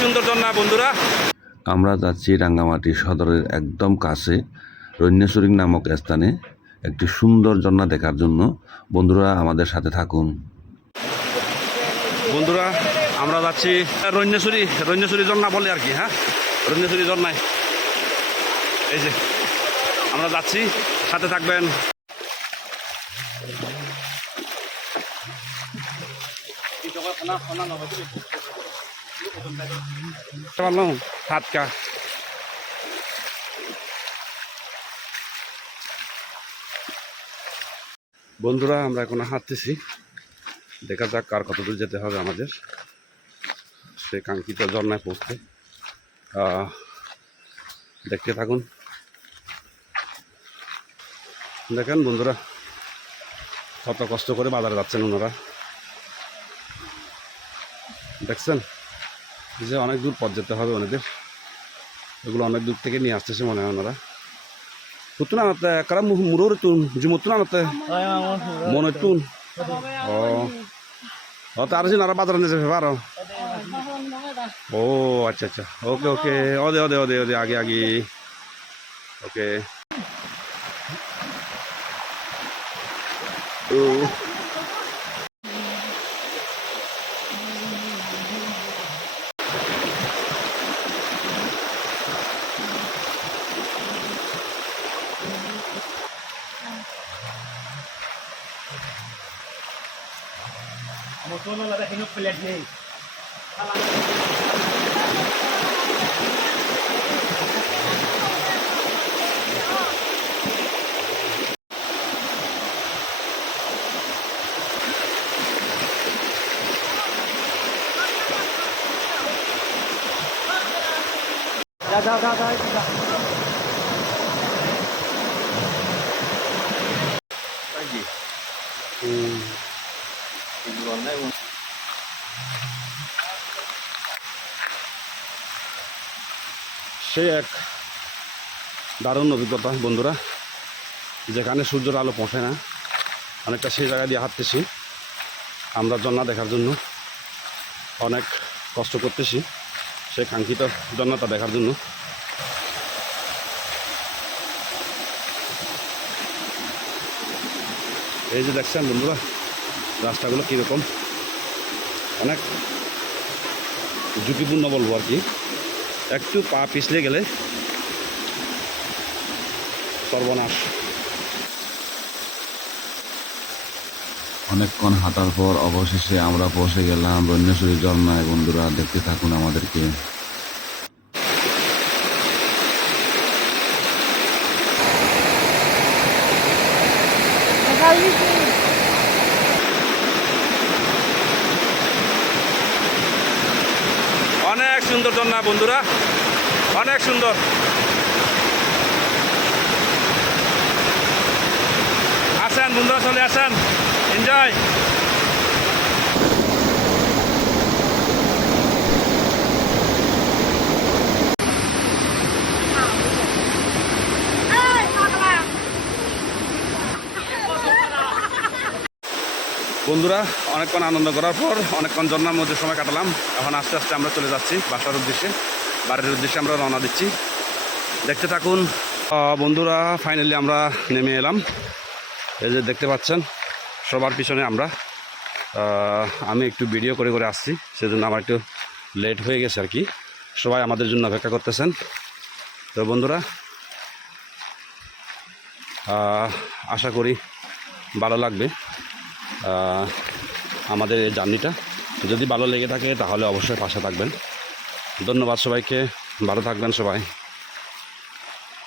সুন্দর ঝর্ণা বন্ধুরা। আমরা যাচ্ছি রাঙ্গামাটি সদরের একদম কাছে রণ্যেশ্বরী নামক স্থানে একটি সুন্দর ঝর্ণা দেখার জন্য। বন্ধুরা আমাদের সাথে থাকুন। বন্ধুরা আমরা যাচ্ছি রণ্যেশ্বরী ঝর্ণা বলে আর কি। হ্যাঁ, রণ্যেশ্বরী ঝর্ণায় এই যে আমরা যাচ্ছি, সাথে থাকবেন। বন্ধুরা আমরা এখন হাঁটতেছি, দেখা যাক কার কত দূর যেতে হবে আমাদের সেই কাঙ্ক্ষিত ঝর্ণায় পৌঁছতে। দেখতে থাকুন। দেখেন বন্ধুরা কত কষ্ট করে বাজারে যাচ্ছেন ওনারা, দেখছেন যে অনেক দূর পথ যেতে হবে ওনাদের। এগুলো অনেক দূর থেকে নিয়ে আসতেছে মনে হয় ওনারা। Putuna nate karam murur tun jumutuna nate mone tun. Oh tar sih nara bazar nese faro. Oh acha. Oke. Ode agi. Oke. Motor ada kena pelat ni. Dah. Lagi. সে এক দারুণ অভিজ্ঞতা বন্ধুরা, যেখানে সূর্যের আলো পৌঁছায় না, অনেকটা সেই জায়গা দিয়ে হাঁটতেছি আমরা ঝর্ণা দেখার জন্য। অনেক কষ্ট করতেছি সেই কাঙ্ক্ষিত ঝর্ণাটা দেখার জন্য। এই যে দেখছেন বন্ধুরা রাস্তাগুলো কীরকম, অনেক ঝুঁকিপূর্ণ বলবো আর কি। একটু পা পিছলে গেলে সর্বনাশ। অনেকক্ষণ হাঁটার পর অবশেষে আমরা পৌঁছে গেলাম রণ্যেশ্বরী ঝর্ণায়। বন্ধুরা দেখতে থাকুন আমাদেরকে। অনেক সুন্দর ঝর্ণা বন্ধুরা, অনেক সুন্দর। আসেন বন্ধুরা, চলে আসেন, এনজয়। বন্ধুরা অনেকক্ষণ আনন্দ করার পর অনেকক্ষণ ঝর্ণার মধ্যে সময় কাটালাম। এখন আস্তে আস্তে আমরা চলে যাচ্ছি বাড়ির উদ্দেশ্যে আমরা রওনা দিচ্ছি। দেখতে থাকুন বন্ধুরা। ফাইনালি আমরা নেমে এলাম। এই যে দেখতে পাচ্ছেন সবার পিছনে আমি একটু ভিডিও করে আসছি, সেজন্য আমার একটু লেট হয়ে গেছে আর কি। সবাই আমাদের জন্য অপেক্ষা করতেছেন। তো বন্ধুরা আশা করি ভালো লাগবে আমাদের এই জার্নিটা। যদি ভালো লেগে থাকে তাহলে অবশ্যই পাশে থাকবেন। ধন্যবাদ সবাইকে, ভালো থাকবেন সবাই।